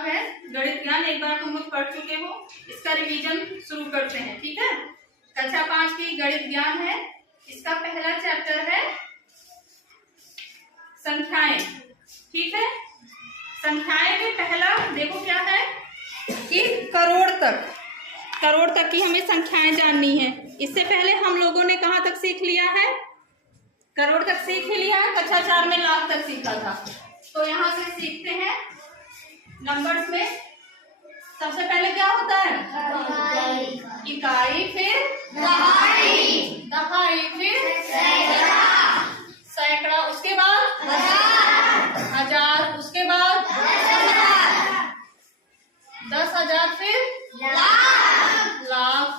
भाग है गणित ज्ञान, एक बार तुम लोग पढ़ चुके हो। इसका रिवीजन शुरू करते हैं, ठीक है। कक्षा 5 की गणित ज्ञान है, इसका पहला चैप्टर है संख्याएं, ठीक है। संख्याएं में पहला देखो क्या है कि करोड़ तक की हमें संख्याएं जाननी है। इससे पहले हम लोगों ने कहाँ तक सीख लिया है? करोड़ तक सीख ही लिया है, कक्षा 4 में लाख तक सीखा था। तो यहाँ से सीखते हैं नंबर्स में। सबसे पहले क्या होता है? इकाई, फिर दहाई, फिर सैकड़ा, उसके बाद हजार, उसके बाद 10,000, फिर लाख,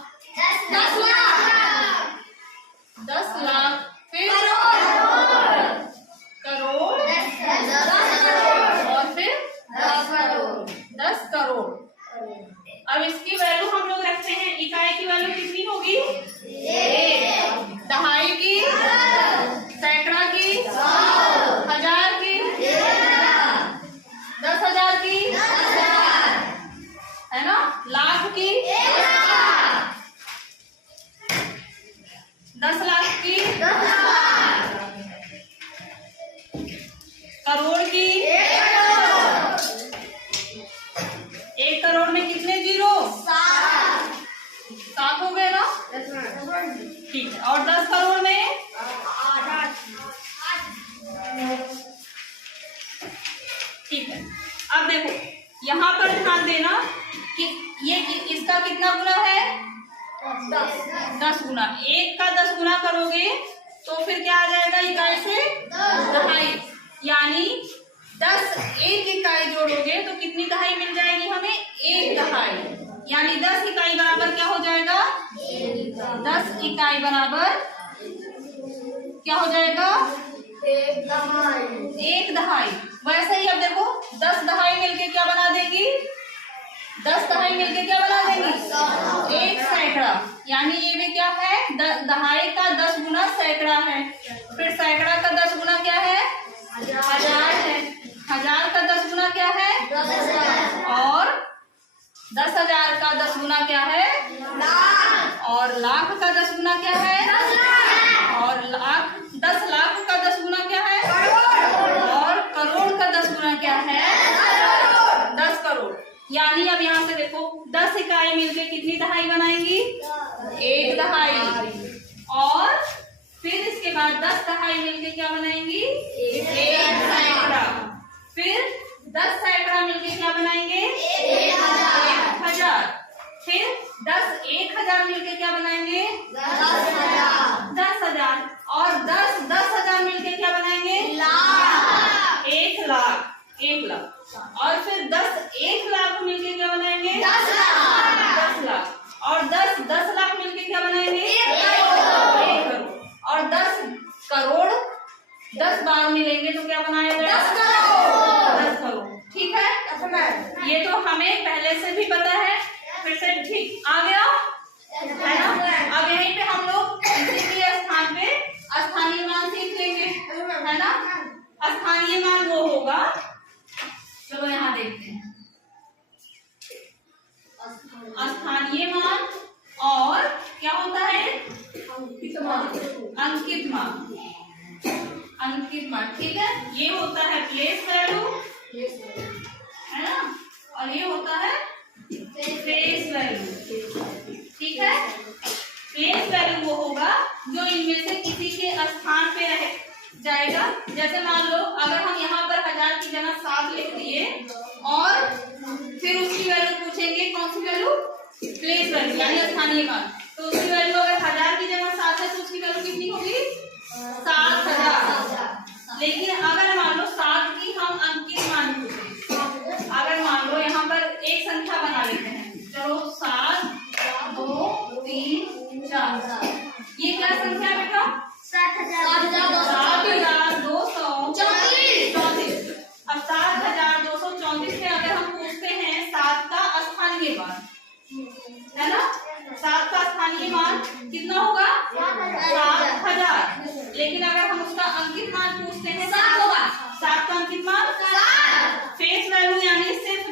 10 लाख, फिर करोड़, और फिर 10 करोड़। अब इसकी वैल्यू हम लोग रखते हैं। इकाई की वैल्यू कितनी होगी? 1, दहाई की, सैकड़ा की, 1000 की, 10,000 की, है ना, लाख की, 10 लाख की, करोड़ की, 1 करोड़ में कितने जीरो? 7 हो गए ना, ठीक है। और 10 करोड़ में ठीक है। अब देखो यहाँ पर ध्यान देना कि ये इसका कितना गुना है? 10 गुना। 1 का 10 गुना करोगे तो फिर क्या आ जाएगा? इकाई से दहाई, यानी 10 एक इकाई जोड़ोगे तो कितनी दहाई मिल जाएगी हमें? 1 दहाई, यानी 10 इकाई बराबर क्या हो जाएगा? 10 इकाई बराबर क्या हो जाएगा? 1 दहाई। वैसे ही अब देखो 10 दहाई मिलके क्या बना देगी? 10 दहाई मिलके क्या बना देगी? 1 सैकड़ा, यानी ये भी क्या है? दहाई का 10 गुना सैकड़ा है। फिर सैकड़ा का 10 गुना क्या है? 1000 है। 1000 का 10 गुना क्या है? 10,000। और 10,000 का 10 गुना क्या है? लाख। और लाख का 10 गुना क्या है? 10 लाख। और 10 लाख का 10 गुना क्या है? करोड़। और करोड़ का 10 गुना क्या है? 10 करोड़। यानी अब यहाँ से देखो 10 इकाई मिलके कितनी दहाई बनाएंगी? 1 दहाई। और फिर इसके बाद 10 दहाई मिलके क्या बनाएंगी? 1 सैकड़ा। फिर 10 सैकड़ा मिलके क्या बनाएंगे? 1,000। फिर 10 1,000 मिलके क्या बनाएंगे? 10,000। और 10,000 मिलके क्या बनाएंगे? लाख। 1 लाख। और फिर 10 1 लाख मिलके क्या बनाएंगे? 10 लाख। और 10 लाख मिलके क्या बनाएंगे? 1 करोड़। और 10 करोड़ 10 बार मिलेंगे तो क्या बनाएगा? 10 करोड़। ठीक है, ये तो हमें पहले से भी पता है, फिर से ठीक आ गया है ना। अब यहीं पे हम लोग किसी भी स्थान पे स्थानीय मान सीख लेंगे, है ना। स्थानीय मान वो होगा, चलो यहाँ देखते हैं। स्थानीय मान और क्या होता है? अंकित मान, ठीक है। ये होता है प्लेस वैल्यू, है ना, और ये होता है फेस वैल्यू, ठीक है। फेस वैल्यू वो होगा जो इनमें से किसी के स्थान पे रह जाएगा। जैसे मान लो अगर हम यहाँ पर 1000 की जगह 7 लिख दिए और फिर उसकी वैल्यू पूछेंगे, कौन सी वैल्यू? प्लेस वैल्यू, यानी स्थानीय मान। तो उसकी वैल्यू अगर 1000 की जगह 7 है तो उसकी वैल्यू कितनी होगी? 7,000। लेकिन अगर मान लो 7 की हम अंकित मान पूछे, अगर मान लो यहाँ पर एक संख्या बना लेते हैं, चलो 7 2 3 4, ये क्या संख्या है बेटा? 7,234। अब 7,234 से अगर हम पूछते हैं 7 का स्थानीय मान, है ना, 7 का स्थानीय मान कितना होगा? 7,000। लेकिन अगर हम उसका अंकित मान पूछते हैं 7 होगा। 7 का अंकित मान 7। फेस वैल्यू यानी सिर्फ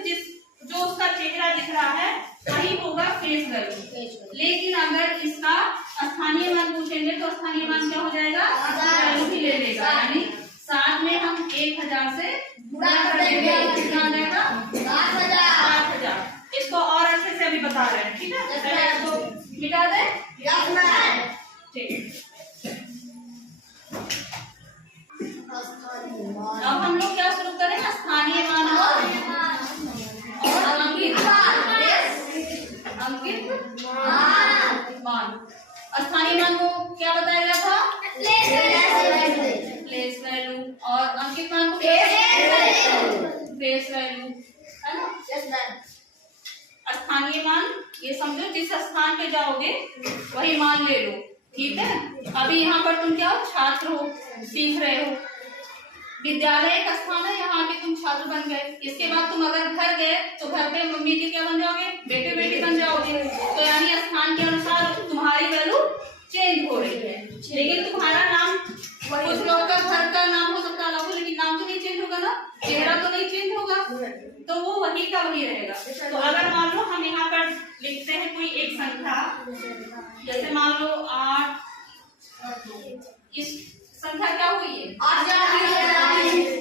स्थानीय मान, ये समझो जिस स्थान पे जाओगे वही मान ले लो, ठीक है। अभी यहाँ पर तुम क्या हो, छात्र हो, सीख रहे हो। विद्यालय एक स्थान है, यहाँ पे तुम छात्र बन गए। इसके बाद तुम अगर घर गए तो घर पे मम्मी के क्या बन जाओगे, बेटे बेटी बन जाओगे। तो यानी स्थान के अनुसार तुम्हारी वैल्यू चेंज हो रही है, लेकिन तुम्हारा नाम, कुछ लोग का घर का नाम हो सकता है, लेकिन नाम तो नहीं चेंज होगा ना, चेहरा तो नहीं चेंज होगा, तो वो वही का वही रहेगा। तो अगर मान लो हम यहाँ पर लिखते हैं कोई एक संख्या, जैसे मान लो 8, इस संख्या क्या हुई है,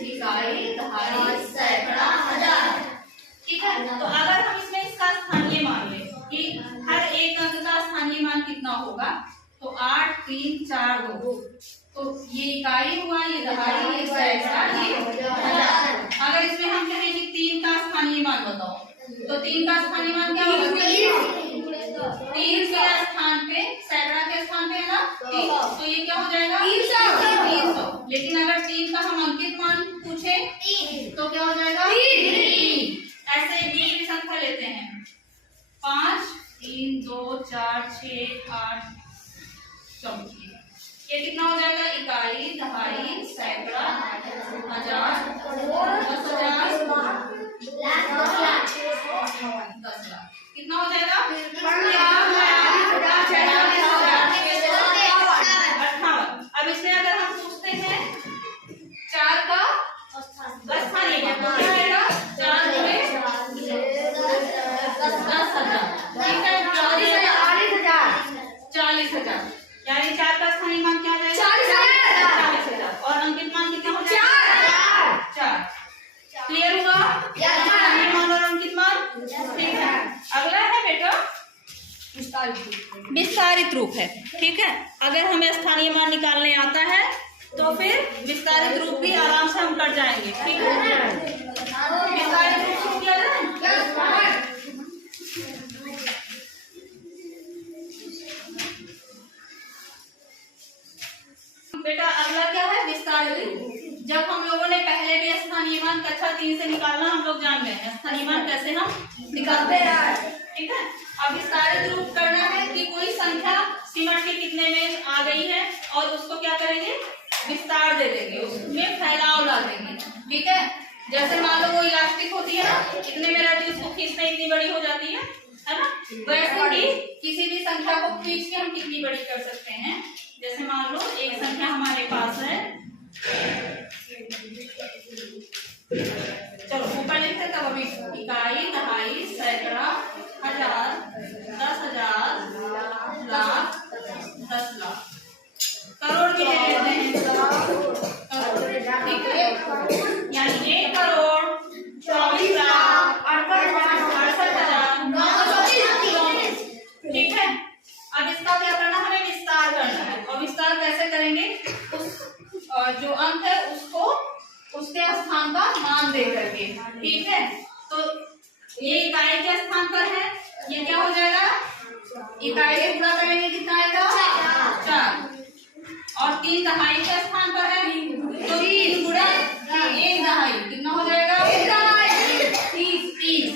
इकाई, दहाई, सैकड़ा, हजार, ठीक है। तो अगर हम इसमें इसका स्थानीय मान लें कि हर एक अंक का स्थानीय मान कितना होगा, तो 8, 3, 4, 2, तो ये इकाई हुआ, ये दहाई, ये सैकड़ा, ये हजार। अगर इसमें हम कहें कि 3 का स्थानीय मान बताओ, तो 3 का स्थानीय मान क्या होगा, 3 के स्थान पे, सैकड़ा के स्थान पे है ना 3, तो ये क्या हो जाएगा 300। लेकिन अगर 3 का हम अंकित मान पूछे तो क्या हो जाएगा 3। ऐसे दूसरी संख्या लेते हैं, 5, 3, 2, 4, 6, 8, 14, ये कितना हो जाएगा, इकाई, दहाई, सैकड़ा, हजार, 10,000, 10 लाख, कितना हो जाएगा 58। अब इसमें अगर हम पूछते हैं 4 का स्थानीय मान, तो क्या आएगा, 4 गुणे 10,000, ठीक है, 40,000, यानी 4 का स्थानीय मान क्या आ जाएगा, 40,000, और अंकित मान कितना हो जाएगा, 4। क्लियर हुआ, स्थानीय मान और अंकित मान, ठीक है। अगला है बेटा विस्तारित रूप है, ठीक है। अगर हमें स्थानीय मान निकालने आता है तो फिर विस्तारित रूप भी आराम से हम कर जाएंगे, ठीक है। विस्तारित रूप शुरू किया जाए, बेटा अगला क्या है, विस्तारित रूप। जब हम लोगों ने पहले भी स्थानीय मान कक्षा 3 से निकालना हम लोग जान गए हैं, स्थानीय मान कैसे हम निकालते हैं, ठीक है। अब विस्तारित रूप करना है कि कोई संख्या सिमट के कितने में आ गई है और उसको क्या करेंगे, विस्तार दे देंगे, उसमें फैलाव ला देंगे, ठीक है। जैसे मान लो वो इलास्टिक होती है ना, इतने में रहती है, उसको खींचते इतनी बड़ी हो जाती है ना, वैसे ही किसी भी संख्या को खींच के हम कितनी बड़ी कर सकते हैं। जैसे मान लो एक संख्या हमारे पास है, चलो ऊपर लिखते तब अभी, इकाई, दहाई, सैकड़ा, हजार, 10,000, लाख, 10 लाख, करोड़ भी ले लेते हैं, ठीक है। यानी 1 करोड़ 24 लाख 68,924, ठीक है। अब इसका क्या करना, हमें विस्तार करना है, और विस्तार कैसे करेंगे, जो अंक है उसको उसके स्थान का मान दे करके, ठीक है। तो ये इकाई के स्थान पर है, ये क्या हो जाएगा, इकाई से पूरा करेंगे कितना आएगा, 4, और 3 दहाई के स्थान पर है, तो 3 गुणा 1 दहाई कितना हो जाएगा 30।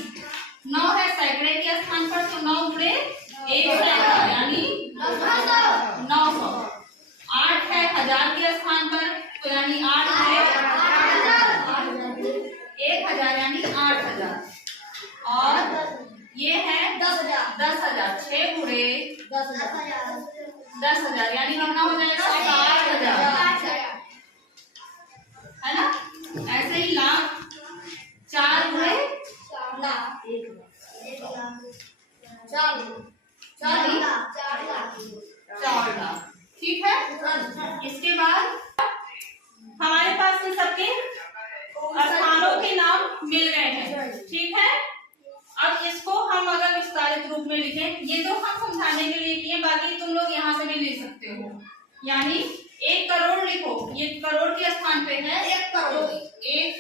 9 है सैकड़े के स्थान पर, तो 9 गुणे 1 सैकड़ा यानी 900। 8 है हजार के स्थान पर, तो यानी 8 है 1,000 यानी 8,000, और ये है 10,000, 6 गुणे 10,000 यानी कितना हो जाएगा 60,000, है ना। ऐसे ही लाख, 4 गुणे 4 लाख, ठीक है। इसके बाद हमारे पास इन सबके स्थानों के नाम मिल गए हैं, ठीक है। अब इसको हम अगर विस्तारित रूप में लिखें, ये तो हम समझाने के लिए किए, बाकी तुम लोग यहाँ से भी ले सकते हो। यानी 1 करोड़ लिखो, ये करोड़ के स्थान पे है, 1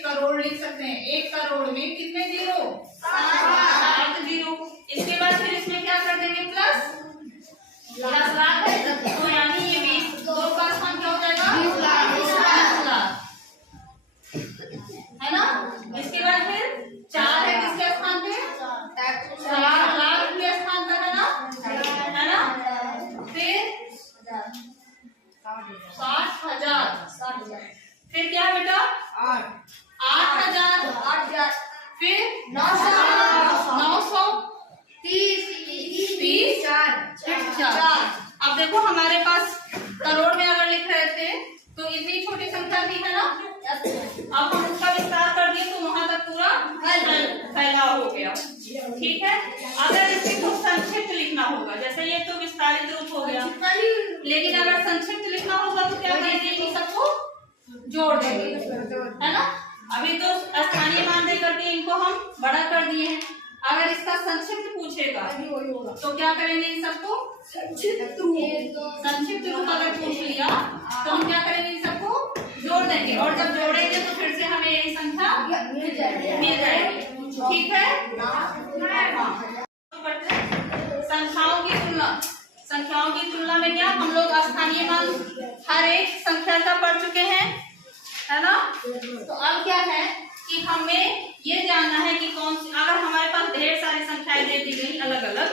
करोड़ लिख सकते हैं। 1 करोड़ में कितने जीरो, 7 जीरो। इसके बाद फिर इसमें क्या कर देंगे, प्लस लाख है, तो यानी ये 20, 2 का स्थान क्या हो जाएगा 20 लाख, है ना। इसके बाद फिर 4 है, किसके स्थान पे 4 लाख बड़ा हो गया, ठीक है। अगर इसे को संक्षिप्त लिखना होगा, जैसे ये तो विस्तारित रूप हो गया, लेकिन अगर संक्षिप्त लिखना होगा तो क्या करेंगे, इन सबको जोड़ देंगे, है ना। अभी तो स्थानीय मान दे करके इनको हम बड़ा कर दिए हैं। अगर इसका संक्षिप्त पूछेगा तो क्या करेंगे, इन सबको संक्षिप्त रूप अगर पूछ लिया तो हम क्या करेंगे, इन सबको जोड़ देंगे, और जब जोड़ेंगे तो फिर से हमें यही संख्या मिल जाएगी, ठीक है। संख्याओं की तुलना में क्या हम लोग स्थानीय मान हर एक संख्या का पढ़ चुके हैं, है ना। तो अब क्या है कि हमें ये जानना है कि कौन सी, अगर हमारे पास ढेर सारी संख्याएं दे दी गई अलग अलग,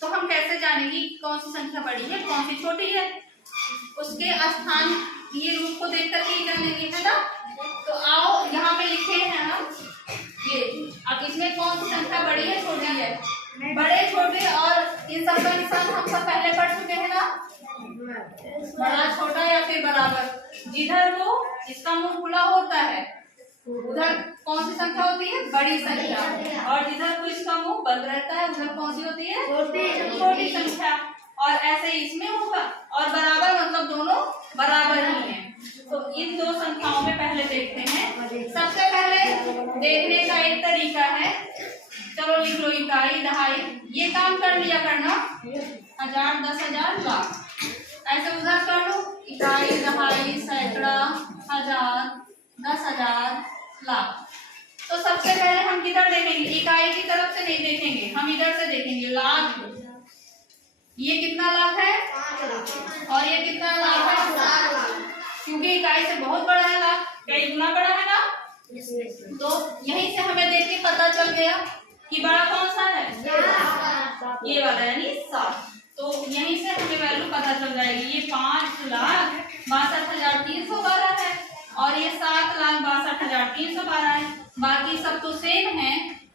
तो हम कैसे जानेंगे कि कौन सी संख्या बड़ी है कौन सी छोटी है, उसके स्थान ये रूप को देख करके ही जानेंगे, है ना। तो आओ यहाँ पे लिखे हैं हम ये, अब इसमें कौन सी संख्या बड़ी है छोटी है, बड़े छोटे और इन सब का निशान हम सब पहले पढ़ चुके हैं ना, बड़ा छोटा या फिर बराबर। जिधर को इसका मुंह खुला होता है उधर कौन सी संख्या होती है, बड़ी संख्या, और जिधर को इसका मुंह बंद रहता है उधर कौन सी होती है, छोटी संख्या। और ऐसे इसमें होगा, और बराबर मतलब दोनों बराबर ही हैं। तो इन दो संख्याओं में पहले देखते हैं। सबसे पहले देखने का एक तरीका है, चलो लिख लो इकाई दहाई, ये काम कर लिया करना, 1000 10,000 लाख, ऐसे उधर कर लो, इकाई दहाई सैकड़ा 1000 10,000 लाख। तो सबसे पहले हम किधर देखेंगे, इकाई की तरफ से नहीं देखेंगे, हम इधर से देखेंगे लाख। ये कितना लाख है, और ये कितना लाख है, 7 लाख, क्योंकि इकाई से बहुत बड़ा है लाख, कई गुना बड़ा है ना। तो यहीं से हमें देख के पता चल गया कि बड़ा कौन सा है, ये वाला यानी 7। तो यहीं से हमें वैल्यू पता चल जाएगी, ये 5,62,312 है और ये 7,62,312 है। बाकी सब तो सेम है,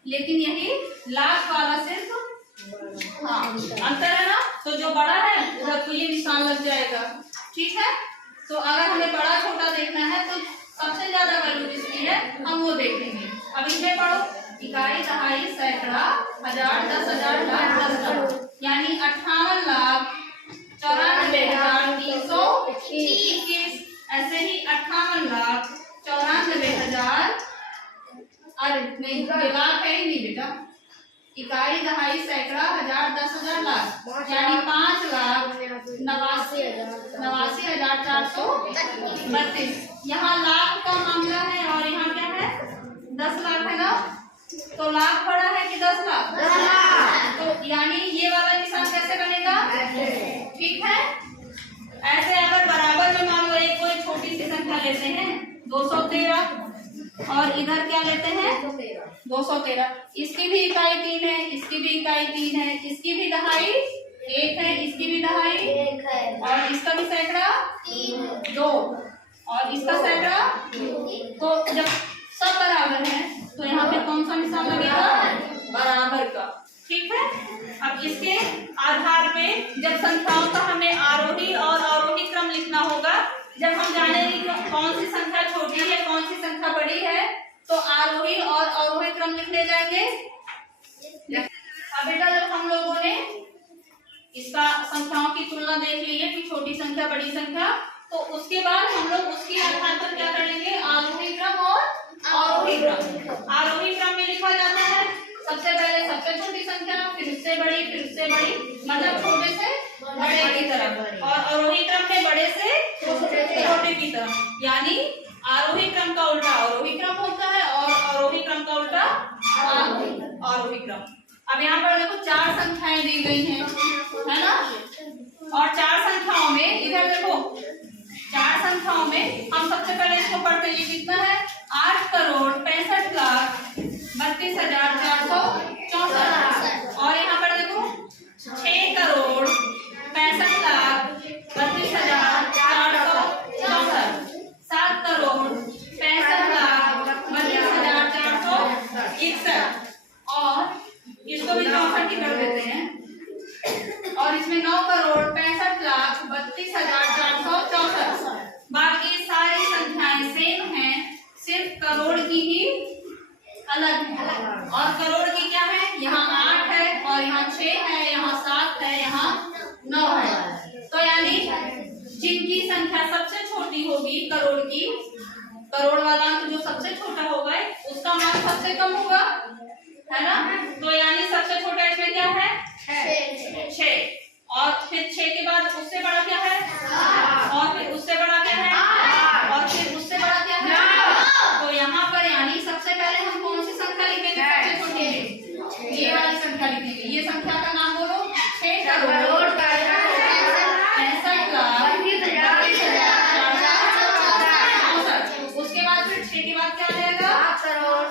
लेकिन यही लाख वाला सिर्फ हाँ अंतर है ना। तो जो बड़ा है उधर तो ये निशान लग जाएगा, ठीक है। तो अगर हमें बड़ा छोटा देखना है तो सबसे ज्यादा वैल्यू जिसकी है हम वो देखेंगे। अब इसमें पढ़ो, इकाई दहाई सैकड़ा 1000 10,000 लाख 10 लाख, यानी 58,94,321। ऐसे ही 58,94,000, अरे नहीं ये लाख है ही नहीं बेटा, इकाई दहाई सैकड़ा 1000 10,000 लाख, यानी 5,89,432। यहाँ लाख का मामला है और यहाँ क्या है 10 लाख है ना। तो लाख बड़ा है कि 10 लाख, 10 लाख। तो यानी ये वाला निशान कैसे बनेगा, ठीक है। ऐसे अगर बराबर में मान लो एक कोई छोटी सी संख्या लेते हैं 213, और इधर क्या लेते हैं 213, इसकी भी इकाई 3 है, इसकी भी इकाई 3 है, इसकी भी दहाई 1 है, इसकी भी दहाई 1 है, और इसका भी सैकड़ा 2 और इसका सैकड़ा। तो जब सब बराबर है तो यहाँ पे कौन सा निशान लगेगा, बराबर का, ठीक है। अब इसके आधार पे जब संख्याओं का हमें आरोही और अवरोही क्रम लिखना होगा, जब हम जानेंगे कौन सी संख्या छोटी है कौन सी संख्या बड़ी है, तो आरोही और अवरोही क्रम लिखने जाएंगे। अब बेटा जब हम लोगों ने इसका संख्याओं की तुलना देख ली है कि छोटी संख्या बड़ी संख्या, तो उसके बाद हम लोग उसके आधार पर क्या कर लेंगे, आरोही क्रम और अवरोही क्रम। आरोही क्रम में लिखा जाता है सबसे पहले सबसे छोटी संख्या, फिर उससे बड़ी, फिर उससे बड़ी, मतलब छोटे से बड़े की तरफ, और अवरोही क्रम में बड़े से छोटे की तरफ। यानी आरोही क्रम का उल्टा अवरोही क्रम होता है और अवरोही क्रम का उल्टा आरोही क्रम। अब यहाँ पर देखो 4 संख्याएं दी गई हैं, है ना। और 4 संख्याओं में इधर देखो 4 संख्याओं में हम सबसे पहले इसको पढ़ते हैं, कितना है 8,65,32,464। और यहाँ पर देखो 6,32,32,464, 7,65,32,461, और इसको भी 64 की कर देते हैं। और इसमें 9,65,32,464। बाकी सारी संख्याएं सेम हैं, सिर्फ करोड़ की ही अलग है। और करोड़ करोड़ की, करोड़ वाला अंक जो सबसे छोटा होगा उसका मान सबसे कम होगा, है ना। तो यानी सबसे छोटा इसमें क्या है? 6। और फिर 6 के बाद उससे बड़ा क्या है? और फिर उससे बड़ा क्या है? और फिर उससे बड़ा क्या है? तो यहाँ पर यानी सबसे पहले हम कौन सी संख्या लिखेंगे? सबसे छोटी, ये वाली संख्या लिखेंगे। ये संख्या का नाम बोलो। 6 करोड़ 65 लाख 64। उसके बाद फिर 6 के बाद क्या आ जाएगा? 7 करोड़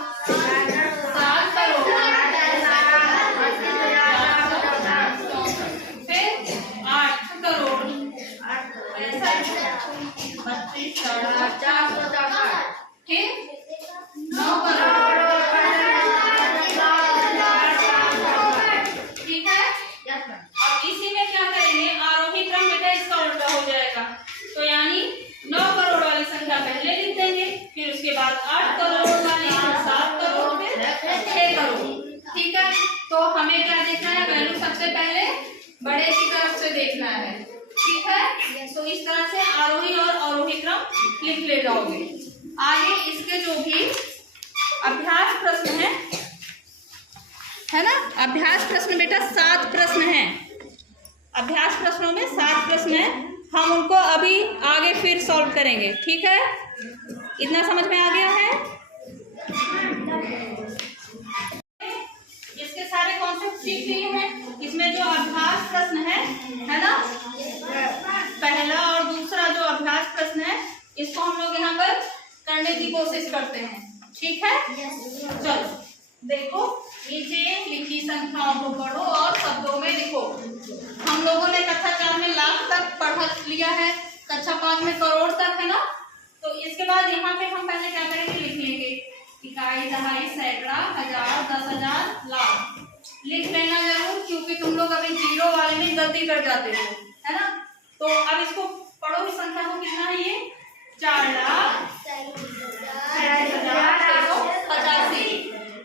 बड़े की तरफ से देखना है, ठीक है। तो इस तरह से आरोही और अवरोही क्रम लिख ले जाओगे। आगे इसके जो भी अभ्यास प्रश्न है ना, अभ्यास प्रश्न बेटा 7 प्रश्न हैं। अभ्यास प्रश्नों में 7 प्रश्न हैं, हम उनको अभी आगे फिर सॉल्व करेंगे, ठीक है। इतना समझ में आ गया है? इसके सारे कॉन्सेप्ट सीख लिए हैं। इसमें जो अभ्यास प्रश्न है ना, पहला और दूसरा जो अभ्यास प्रश्न है इसको हम लोग यहाँ पर करने की कोशिश करते हैं, ठीक है। चलो देखो, नीचे लिखी संख्याओं को पढ़ो और शब्दों में लिखो। हम लोगों ने कक्षा 4 में लाख तक पढ़ लिया है, कक्षा 5 में करोड़ तक, है ना। तो इसके बाद यहाँ पे हम पहले क्या करेंगे? लिख लेंगे इकाई, दहाई, सैकड़ा, हजार, 10,000, लाख। लिख लेना जरूर, क्योंकि तुम लोग अभी जीरो वाले में गलती कर जाते हो, है ना। तो अब इसको पढ़ो, इस संख्या को कितना है ये? 4,60,85।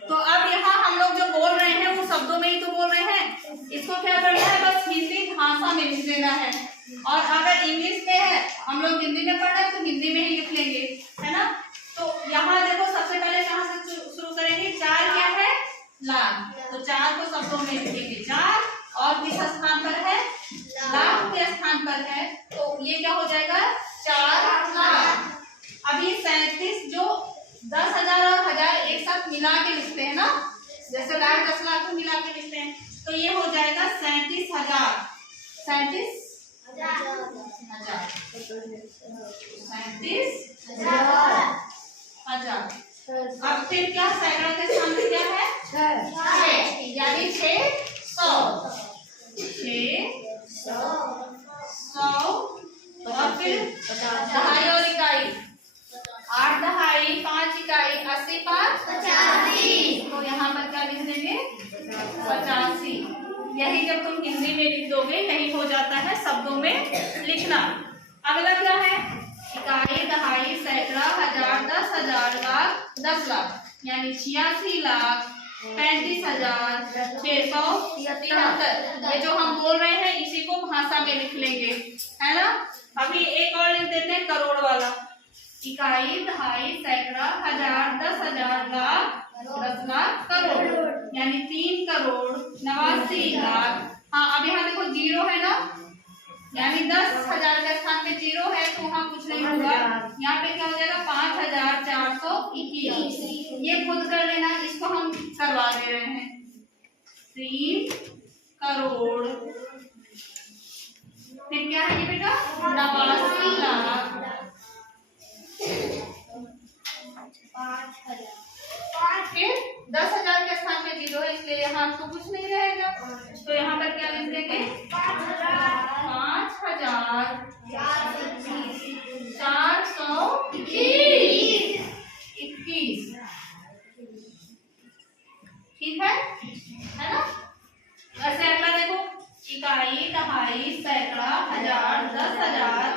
तो अब यहाँ हम लोग जो बोल रहे हैं वो शब्दों में ही तो बोल रहे हैं। इसको क्या करना है? बस हिंदी भाषा में लिख देना है। और अगर इंग्लिश में है, हम लोग हिंदी में पढ़ रहे हैं तो हिंदी में ही लिख लेंगे, है ना। तो यहाँ देखो, सबसे पहले कहाँ से शुरू करेंगे? 4 क्या है? लाख। तो 4 को शब्दों में लिखेंगे 4, और किस स्थान पर है? लाख के स्थान पर है, तो ये क्या हो जाएगा? 4 लाख। अभी 37 जो 10,000 और 1000 एक साथ मिला के लिखते हैं ना, जैसे लाख 10 लाख को मिला के लिखते हैं, तो ये हो जाएगा 37,000। 37,000। अब फिर क्या? सैकड़ा के स्थान पे क्या है? 6, यानी 600। 600। और फिर दहाई और इकाई, 8 दहाई, 5 इकाई, 80 5 85। तो यहाँ पर क्या लिख देंगे? 85। यही जब तुम हिंदी में लिख दोगे यही हो जाता है शब्दों में लिखना। अगला क्या है? इकाई, दहाई, सैकड़ा, हजार, 10,000, लाख, 10 लाख, यानी 86 लाख 35,673। ये जो हम बोल रहे हैं इसी को भाषा में लिख लेंगे, है ना। अभी एक और लिख देते हैं करोड़ वाला। इकाई, दहाई, सैकड़ा, हजार, 10,000, लाख, 10 लाख, करोड़, यानी 3 करोड़ 89 लाख। हाँ, अब यहाँ देखो जीरो है ना, यानी 10,000 के स्थान पे जीरो है तो वहाँ कुछ नहीं होगा। यहाँ पे क्या हो जाएगा? 5,421। ये खुद कर लेना, इसको हम करवा दे रहे हैं। 3 करोड़, फिर क्या है ये बेटा? 89 लाख 5,000। फिर 10,000 के स्थान पे जीरो है, इसलिए यहाँ तो कुछ नहीं रहेगा। तो यहाँ पर क्या लिख देंगे? 5,421। ठीक है ना। वैसे अगला देखो, इकाई, दहाई, सैकड़ा, हजार, 10,000,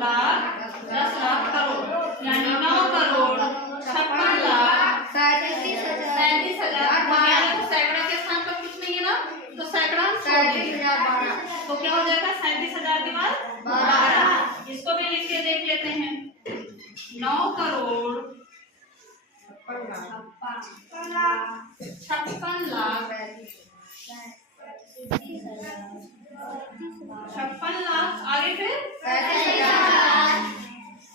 लाख, 10 लाख, करोड़, यानी 9 करोड़ 56 लाख 37,000। सैकड़ा के स्थान पर कुछ नहीं है ना, तो सैकड़ा 37,012। तो क्या हो जाएगा? 37,000 के बाद 12। इसको भी लिख के देख लेते हैं। 56 लाख 56 लाख। आगे फिर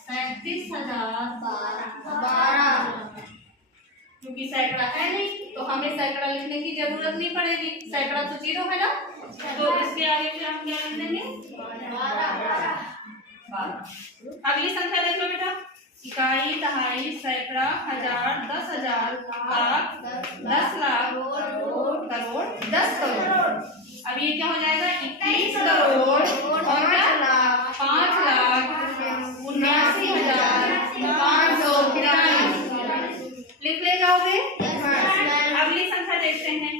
37,012। क्योंकि सैकड़ा है नहीं तो हमें सैकड़ा लिखने की जरूरत नहीं पड़ेगी, सैकड़ा तो 0 है ना, तो इसके आगे फिर हम क्या लिख देंगे 12। अगली संख्या देख लो बेटा, इकाई, दहाई, सैकड़ा, हजार, 10,000, लाख, 10 लाख, करोड़, 10 करोड़। अब ये क्या हो जाएगा 21 करोड़ और क्या 5 लाख 79,543। लिख ले जाओगे। अगली संख्या देखते हैं,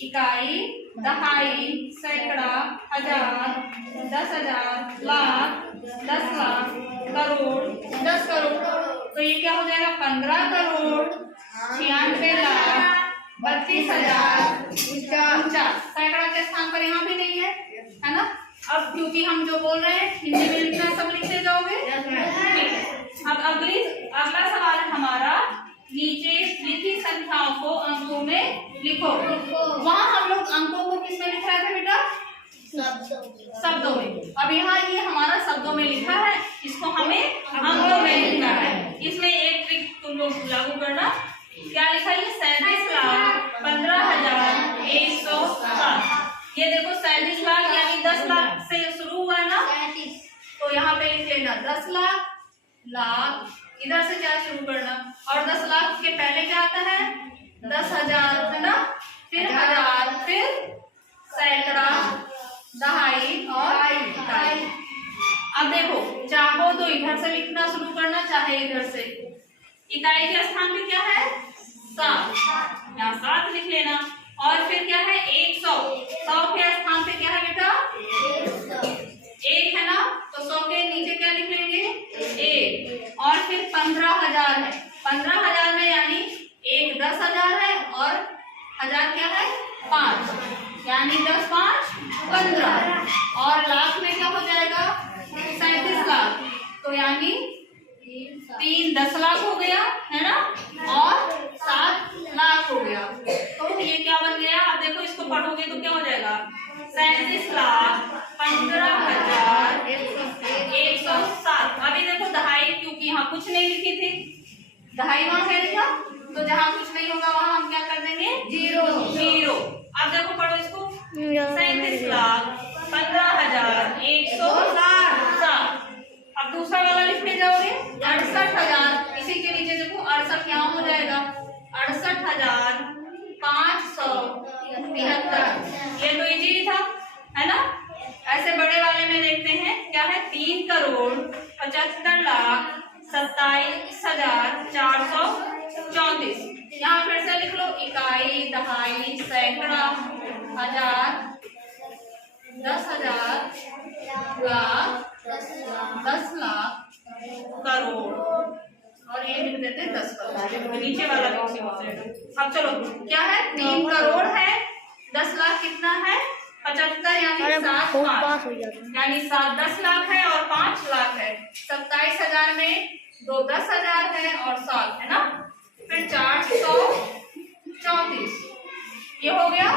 इकाई, दहाई, सैकड़ा, हजार, 10,000, लाख, 10 लाख, करोड़, 10 करोड़। तो ये क्या हो जाएगा 15 करोड़ 96 लाख 32,049। सैकड़ा के स्थान पर यहाँ भी नहीं है, है ना। अब क्योंकि हम जो बोल रहे हैं हिंदी में लिखना, सब लिखते जाओगे। अब अगला सवाल हमारा, नीचे लिखी संख्याओं को अंकों में लिखो। वहाँ हम लोग अंकों को किस में लिख रहे थे बेटा, शब्दों में। अब यहाँ ये हमारा शब्दों में लिखा है, इसको हमें अंकों में लिखना है। इसमें एक ट्रिक तुम लोग लागू करना। क्या लिखा है 37,15,107। ये देखो 37 लाख यानी 10 लाख से शुरू हुआ ना, तो यहाँ पे लिख लेना 10 लाख, लाख इधर से क्या शुरू करना, और 10 लाख के पहले क्या आता है 10,000, है ना, फिर हजार, फिर सैकड़ा, दहाई और इकाई। अब देखो, चाहो तो इधर से लिखना शुरू करना, चाहे इधर से। इकाई के स्थान पे क्या है 7, यहाँ 7 लिख लेना। और फिर क्या है 100, 100 के स्थान पे क्या है बेटा 1 है ना, तो 100 के नीचे क्या लिख लेंगे 1। और फिर 15,000 है, 15,000 में यानी 1 10,000 है और 1000 क्या है 5, यानी 10 5 15। और लाख में क्या हो जाएगा 37 लाख, तो यानी 3 10 लाख हो गया, है ना, और 7 लाख हो गया। तो ये क्या बन गया, अब देखो इसको पढ़ोगे तो क्या हो जाएगा 37,15,107। अभी देखो दहाई, क्योंकि यहाँ कुछ नहीं लिखी थी, दहाई वहां है लिखा, तो जहाँ कुछ नहीं होगा वहां हम क्या कर देंगे 0। अब देखो पढ़ो इसको 37,15,107। अब दूसरा वाला लिखने जाओगे 68,000, इसी के नीचे देखो 68 यहाँ हो जाएगा 68,573। ये तो इजी था, है ना। ऐसे बड़े वाले में देखते हैं क्या है 3 करोड़ 75 लाख 27,434। यहाँ फिर से लिख लो, इकाई, दहाई, सैकड़ा, हजार, 10,000, लाख, 10 लाख, करोड़, और ये लिख देते हैं 10 करोड़। नीचे वाला भी उसी हो जाएगा। अब चलो क्या है 3 करोड़ है, 10 लाख कितना है 75, यानी 7 5, यानी 10 लाख है और 5 लाख है। 27,000 में 2 10,000 है और 7 है ना, फिर 434 ये हो गया,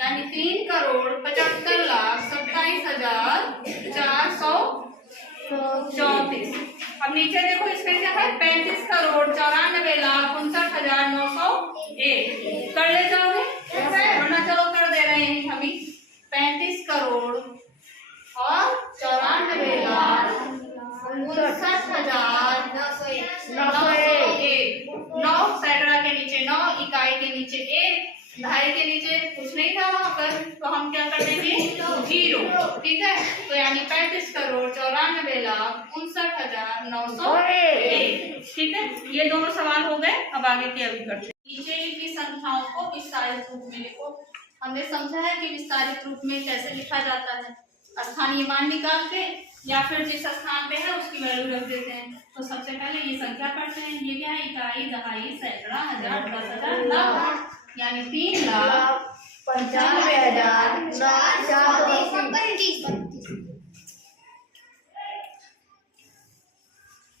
यानी 3 करोड़ 75 लाख 27,434। अब नीचे देखो इसमें क्या है 35 करोड़ 94 लाख 59,901। कर ले जाओगे, वरना चलो कर दे रहे हैं हम ही। 35 करोड़ और 94 लाख 59,901। 9 सैकड़ा के नीचे 9, इकाई के नीचे 1, दहाई के नीचे कुछ नहीं था वहां पर, तो हम क्या कर देंगे 0। ठीक है, तो यानी 35 करोड़ 94 लाख 59,901। ठीक है, ये दोनों सवाल हो गए। अब आगे की अभी करते हैं। नीचे की संख्याओं को विस्तारित रूप में लिखो। हमने समझा है कि विस्तारित रूप में कैसे लिखा जाता है, स्थानीय मान निकाल के या फिर जिस स्थान पे है उसकी वैल्यू रख देते हैं। तो सबसे पहले ये संख्या पढ़ते हैं। ये क्या है इकाई, दहाई, सैकड़ा, हजार, 10,000, लाख, यानी 3,95,932।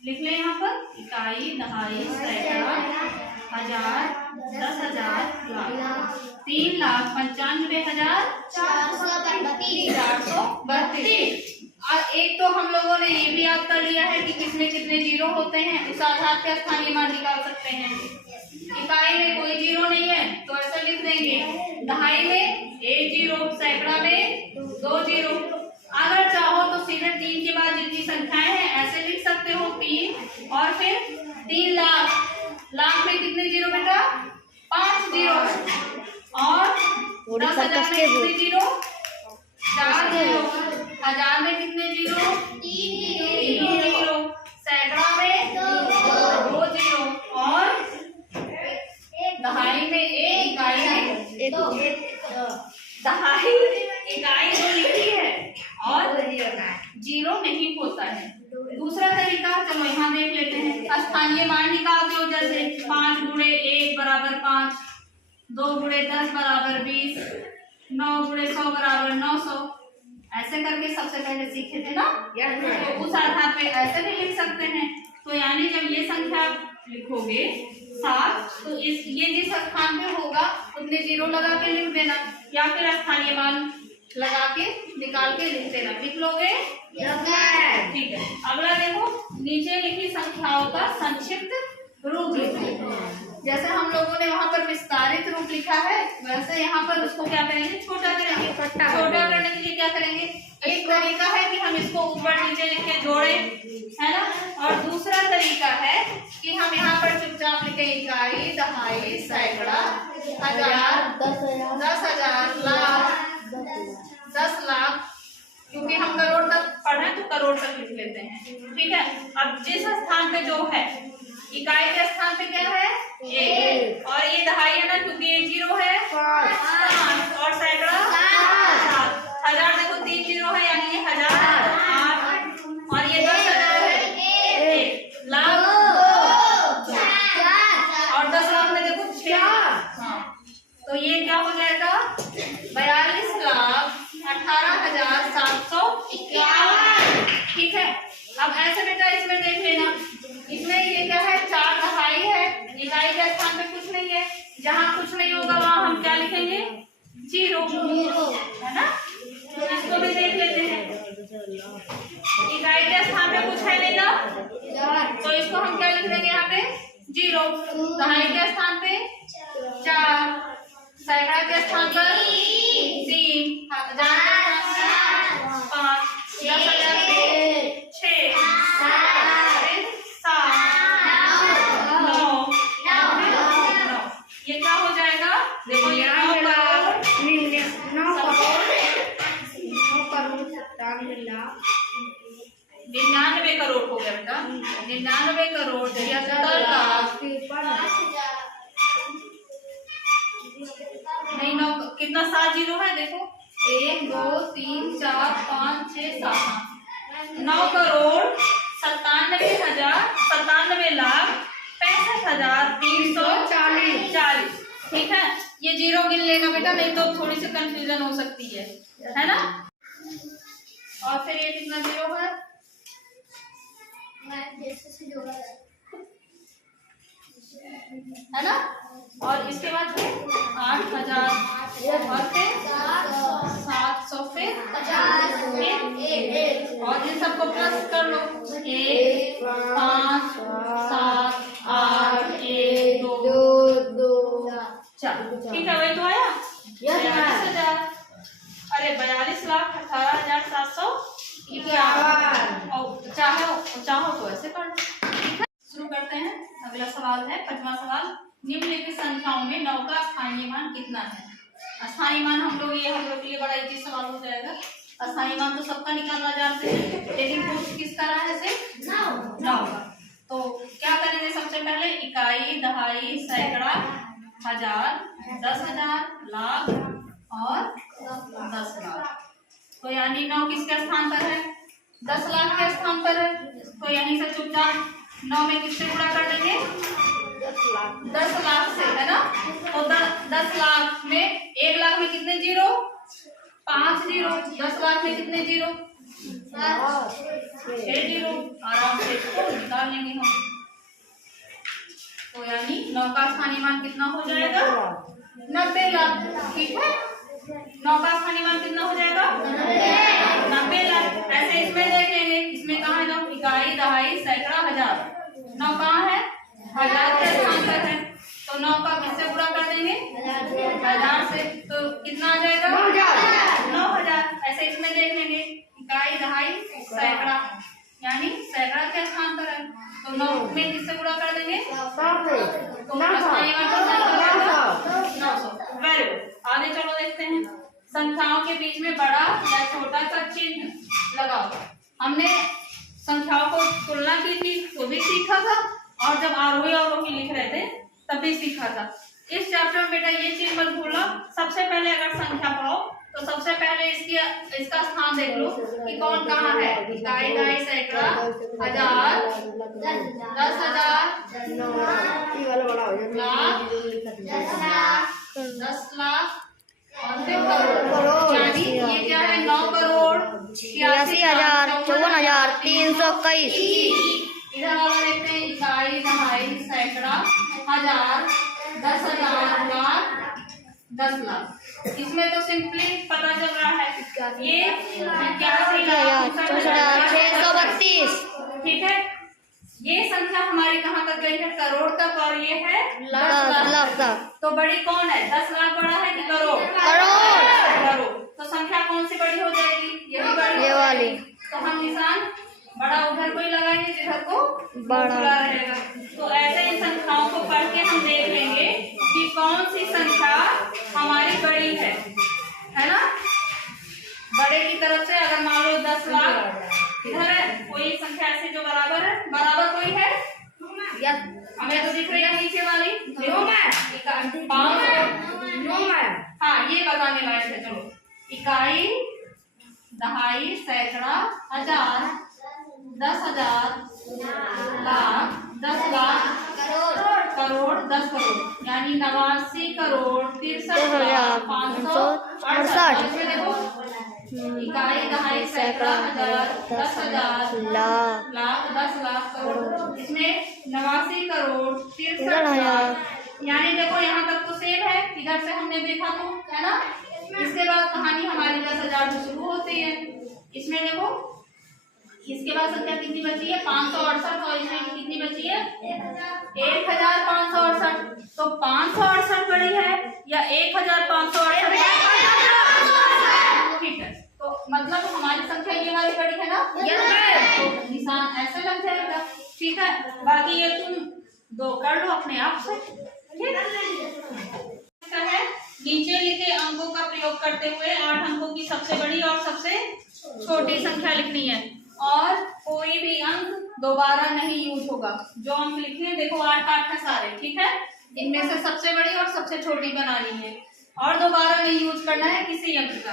लिख ले यहाँ पर इकाई, दहाई, सैकड़ा, हजार, 10,000, लाख। 3,95,432। और एक तो हम लोगों ने ये भी याद कर लिया है कि किसमें कितने जीरो होते हैं, उस आधार पे स्थानीय मान निकाल सकते हैं। इकाई में कोई जीरो नहीं है तो ऐसा लिख देंगे, दहाई में 1 जीरो, सैकड़ा में 2 जीरो। अगर चाहो तो सीधे 3 के बाद जितनी संख्याएं हैं ऐसे लिख सकते हो, 3 और फिर 3 लाख। लाख में कितने जीरो बेटा? 5 जीरो। और 10,000 में कितने जीरो? 4 जीरो। 1000 में कितने जीरो? 3 जीरो। सैकड़ा में 2 जीरो। और दहाई में 1, इकाई में 2। दहाई इकाई 2 लिखी है और जीरो नहीं होता है। दूसरा तरीका चलो यहाँ देख लेते हैं। स्थानीय मान निकालते हो, जैसे 5 गुणे 1 बराबर 5, 2 गुणे 10 बराबर 20, 9 गुणे 100 बराबर 900। ऐसे करके सबसे पहले सीखे थे ना, तो उस आधार पे ऐसे भी लिख सकते हैं। तो यानी जब ये संख्या लिखोगे 7, तो ये जिस स्थान पे होगा उतने जीरो लगा के लिख देना, या फिर स्थानीय मान लगा के निकाल के लिख देना। लिख लोगे? ठीक है। अगला देखो, नीचे लिखी संख्याओं का संक्षिप्त रूप लिखो। जैसे हम लोगों ने वहाँ पर विस्तारित रूप लिखा है, वैसे यहाँ पर उसको क्या करेंगे? छोटा करेंगे। छोटा करने के लिए क्या करेंगे? एक तरीका है कि हम इसको ऊपर नीचे लिख के जोड़े, है ना। और दूसरा तरीका है कि हम यहाँ पर चुपचाप लिखे इकाई, दहाई, सैकड़ा, हजार, 10,000, लाख, 10 लाख। क्योंकि हम करोड़ तक पढ़े तो करोड़ तक लिख लेते हैं, ठीक है। अब जिस स्थान पे जो है, इकाई के स्थान पे क्या है? 1, और ये दहाई है ना, क्योंकि 1 जीरो है 5, और सैकड़ा 7। 1000 देखो 3 जीरो है, यानी ये 1000, 8, और ये 10,000 है 1, लाख 4, और 10 लाख में देखो 6। हाँ, तो ये क्या हो जाएगा? 42,18,751। ठीक है। अब ऐसे बेटा इसमें देख लेना, इसमें ये क्या है? 4 दहाई है, इकाई के स्थान पे कुछ नहीं है। जहाँ कुछ नहीं होगा वहाँ हम क्या लिखेंगे? जीरो, है ना। तो इसको भी देख लेते हैं। इकाई के स्थान पे कुछ है नहीं ना, तो इसको हम क्या लिख देंगे? यहाँ पे जीरो। दहाई के स्थान पे 4, सैकड़ा के स्थान पर 3, 1000 के स्थान पर 5, 10,000 पे 6, 7, 9। ये क्या हो जाएगा? देखो ये 9 करोड़ 99 करोड़ हो गया बेटा। 99 करोड़ 73 लाख नहीं, 9 कितना? 7 जीरो है, देखो 1 2 3 4 5 6 7 9 करोड़ 97 लाख 65,340। ठीक है। ये जीरो गिन लेना बेटा, नहीं तो थोड़ी सी कंफ्यूजन हो सकती है ना। और फिर ये कितना जीरो है? है ना। और इसके बाद 8,000, और फिर 700, फिर 50, और इन सबको प्लस कर लो। 1 5 7 8 1 2 4। ठीक है, वही तो आया 42,000। अरे 42,18,751। चाहो तो ऐसे पढ़ लो। शुरू करते हैं। अगला सवाल है 5वां सवाल। निम्नलिखित संख्याओं में 9 का स्थानीय मान कितना है? स्थानीय मान हम लोग के लिए बड़ा इजी सवाल हो जाएगा। स्थानीय मान तो सबका निकालना जानते हैं, लेकिन पूछ किसका रहा है? सिर्फ 9 का। तो क्या करेंगे? सबसे पहले इकाई, दहाई, सैकड़ा, हजार, 10,000, लाख और 10 लाख। तो यानी 9 किसके स्थान पर है? 10 लाख के स्थान पर है। तो यहीं से चुपचाप 9 में किससे गुणा कर देंगे? 10 लाख से, है ना। तो 10 लाख में 1 लाख में कितने जीरो? 5 जीरो। 10 लाख में कितने जीरो? 6 जीरो। आराम से इसको निकाल लेंगे हम। तो यानी 9 का स्थानीय मान कितना हो जाएगा? 90 लाख। ठीक है, 9 का स्थानीय मान कितना हो जाएगा? 90 लाख। ऐसे इसमें देख लेंगे, इसमें कहाँ है 9? इकाई, दहाई, सैकड़ा, हजार। 9 कहाँ है? हजार के स्थान पर है, तो 9 का किससे गुणा कर देंगे? 1000 से, तो कितना आ जाएगा? 9000। ऐसे इसमें देख लेंगे, इकाई, दहाई, सैकड़ा, यानी सैकड़ा के स्थान पर है, तो 9 में किससे गुणा कर देंगे? तो 900। Very good. आगे चलो देखते हैं, संख्याओं के बीच में बड़ा या छोटा सा चिन्ह लगाओ। हमने संख्याओं को तुलना की थी, वो भी सीखा था, और जब आरोही अवरोही लिख रहे थे तब भी सीखा था। इस चैप्टर में बेटा ये चीज मत भूलना, सबसे पहले अगर संख्या पढ़ो तो सबसे पहले इसका स्थान देख लो कि कौन कहाँ है। इकाई, दहाई, सैकड़ा, हजार, 10,000, लाख, 10 लाख और फिर करोड़। यानी ये क्या है? 9 करोड़ 86,54,321। इधर वाला देखते हैं, इकाई, दहाई, सैकड़ा, हजार, 10,000, लाख, 10 लाख। इसमें तो सिंपली पता चल रहा है ये 81,632। ठीक है, ये संख्या हमारी कहाँ तक गई है? करोड़ तक, और ये है 10 लाख तक। तो बड़ी कौन है? 10 लाख बड़ा है कि करोड़? करोड़। तो संख्या कौन सी बड़ी हो जाएगी? यही बड़ी, ये वाली। तो हम निशान बड़ा उधर को ही लगाएंगे जिधर को बड़ा रहेगा। तो ऐसे इन संख्याओं को पढ़ के हम देख लेंगे कि कौन सी संख्या हमारी बड़ी है ना? बड़े की तरफ से अगर मान लो 10 लाख इधर है, कोई संख्या ऐसी जो बराबर है, बराबर कोई है या हमें तो दिख रही है नीचे वाली 500। हाँ, ये बताने लायक है। चलो, इकाई, दहाई, सैकड़ा, हजार, 10,000, लाख, 10 लाख, करोड़, 10 करोड़, यानी 89 करोड़ 63,568। इसमें देखो, इकाई, दहाई, सैकड़ा, हजार, 10,000, लाख, 10 लाख, करोड़। इसमें 89 करोड़ 63,000, यानी देखो यहाँ तक तो सेम है, इधर से हमने देखा तो, है ना? इसके बाद कहानी हमारी 10,000 से शुरू होती है। इसमें देखो, इसके बाद संख्या कितनी बची है? 568, और इसमें कितनी बची है? 1568। तो 568 बड़ी है या 1568? ठीक है, तो मतलब हमारी संख्या ये वाली बड़ी है ना? तो निशान ऐसे लग जाएगा। ठीक है, बाकी ये तुम 2 कर लो अपने आप से। ठीक है, नीचे लिखे अंकों का प्रयोग करते हुए 8 अंकों की सबसे बड़ी और सबसे छोटी संख्या लिखनी है, और कोई भी अंक दोबारा नहीं यूज होगा। जो अंक लिखे हैं देखो 8 है सारे। ठीक है, इनमें से सबसे बड़ी और सबसे छोटी बनानी है, और दोबारा नहीं यूज करना है किसी अंक का।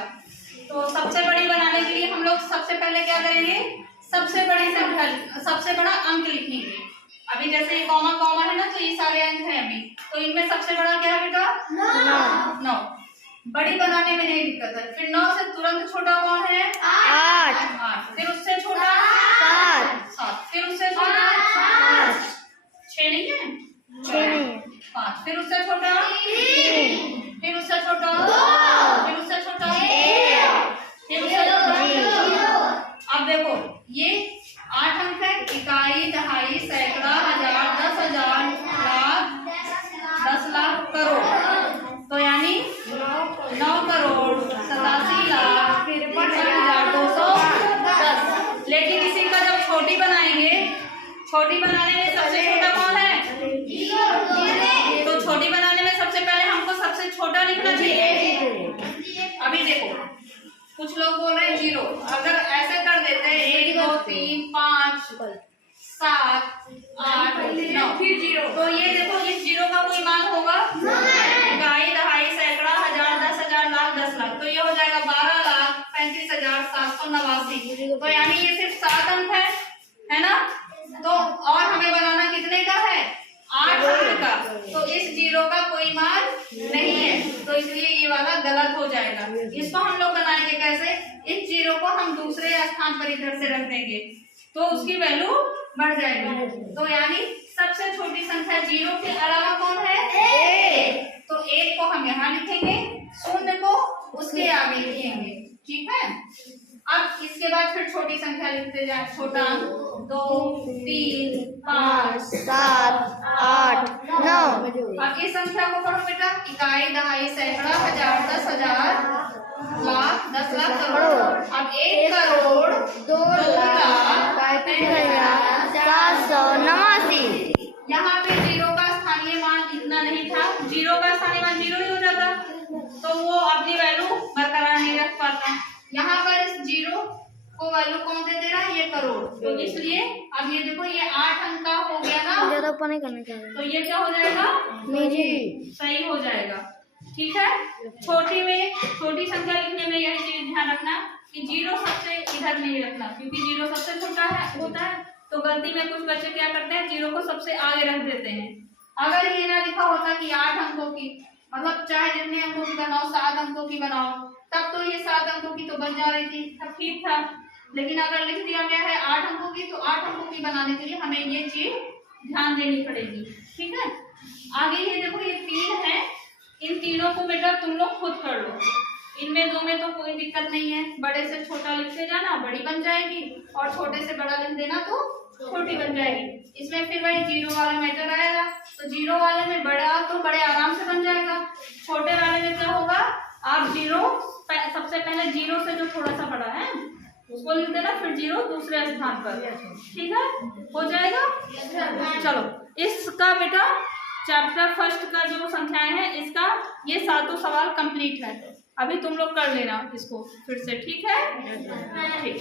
तो सबसे बड़ी बनाने के लिए हम लोग सबसे पहले क्या करेंगे? सबसे बड़ी संख्या, सबसे बड़ा अंक लिखेंगे। अभी जैसे ये कॉमा कॉमा है ना, तो ये सारे अंक हैं अभी, तो इनमें सबसे बड़ा क्या है बेटा? 9। बड़ी बनाने में नहीं दिक्कत है। फिर 9 से तुरंत छोटा कौन है? 8। फिर उससे छोटा 7। फिर उससे छोटा 6 नहीं है? 5। फिर उससे छोटा 3। फिर उससे छोटा 2। फिर उससे छोटा 1। फिर उससे छोटा। अब देखो ये 8 अंक है, इकाई, दहाई, सैकड़ा, हजार, 10,000, लाख, 10 लाख, करोड़। तो यानी 9 करोड़ 87,53,210। लेकिन इसी का जब छोटी बनाएंगे, छोटी बनाने में सबसे छोटा कौन है? तो छोटी बनाने में सबसे पहले हमको सबसे छोटा लिखना चाहिए। अभी देखो, कुछ लोग बोल रहे हैं 0, अगर ऐसे कर देते हैं 1 2 3 5 7 8 9, फिर 0, तो ये देखो इस 0 का कोई मान होगा? इकाई, दहाई, सैकड़ा, हजार, 10,000, लाख, 10 लाख, तो ये हो जाएगा 12,35,789। तो यानी ये सिर्फ 7 अंक है ना? तो और हमें बनाना कितने का है? 8 अंक का। तो इस 0 का कोई मान नहीं है, तो इसलिए ये वाला गलत हो जाएगा। इसको हम लोग बनाएंगे कैसे? इस 0 को हम दूसरे स्थान पर इधर से रख देंगे, तो उसकी वैल्यू बढ़ जाएगी। तो यानी सबसे छोटी संख्या 0 के अलावा कौन है? 1। तो 1 को हम यहाँ लिखेंगे, 0 को उसके आगे लिखेंगे, ठीक है। अब इसके बाद फिर छोटी संख्या लिखते जाए, छोटा 2 3 5 7 8 9। अब इस संख्या को पढ़ो बेटा, इकाई, दहाई, सैकड़ा, हजार, 10,000, लाख, 10 लाख, करोड़। अब 1 करोड़ 2 लाख 789। यहाँ पे 0 का स्थानीय मान इतना नहीं था, 0 का स्थानीय मान 0 ही हो जाता, तो वो अपनी वैल्यू बरकरार नहीं रख पाता। यहाँ पर इस 0 को वैल्यू कौन दे रहा है? ये करोड़। तो इसलिए अब ये देखो, ये 8 अंक का हो गया ना, ज्यादा ऊपर नहीं करना चाहिए, तो ये क्या हो जाएगा? जी सही हो जाएगा, ठीक है। छोटी संख्या लिखने में यही चीज ध्यान रखना कि 0 सबसे इधर नहीं रखना, क्योंकि 0 सबसे छोटा होता है, तो गलती में कुछ बच्चे क्या करते हैं, 0 को सबसे आगे रख देते हैं। अगर ये ना लिखा होता कि 8 अंकों की, मतलब चाहे जितने अंकों की बनाओ, 7 अंकों की बनाओ, तब तो ये 7 अंकों की तो बन जा रही थी, तब ठीक था। लेकिन अगर लिख दिया गया है 8 अंकों की, तो 8 अंकों की बनाने के लिए हमें ये चीज ध्यान देनी पड़ेगी, ठीक है। आगे ये देखो, ये 3 है, इन तीनों को बेटा तुम लोग खुद कर लो, इनमें दो में तो कोई दिक्कत नहीं है। बड़े से छोटा लिखते जाना, बड़ी बन जाएगी, और छोटे से बड़ा लिख देना तो छोटी बन जाएगी। इसमें फिर वही 0 वाला मैटर आएगा, तो 0 वाले में बड़ा तो बड़े आराम से बन जाएगा, छोटे वाले में क्या होगा, आप 0 सबसे पहले 0 से जो थोड़ा सा बड़ा है उसको लिख देना, फिर 0 दूसरे स्थान पर, ठीक है, हो जाएगा। चलो, इसका बेटा चैप्टर फर्स्ट का जो संख्याएं हैं, इसका ये 7 सवाल कंप्लीट है। अभी तुम लोग कर लेना इसको फिर से, ठीक है, ठीक।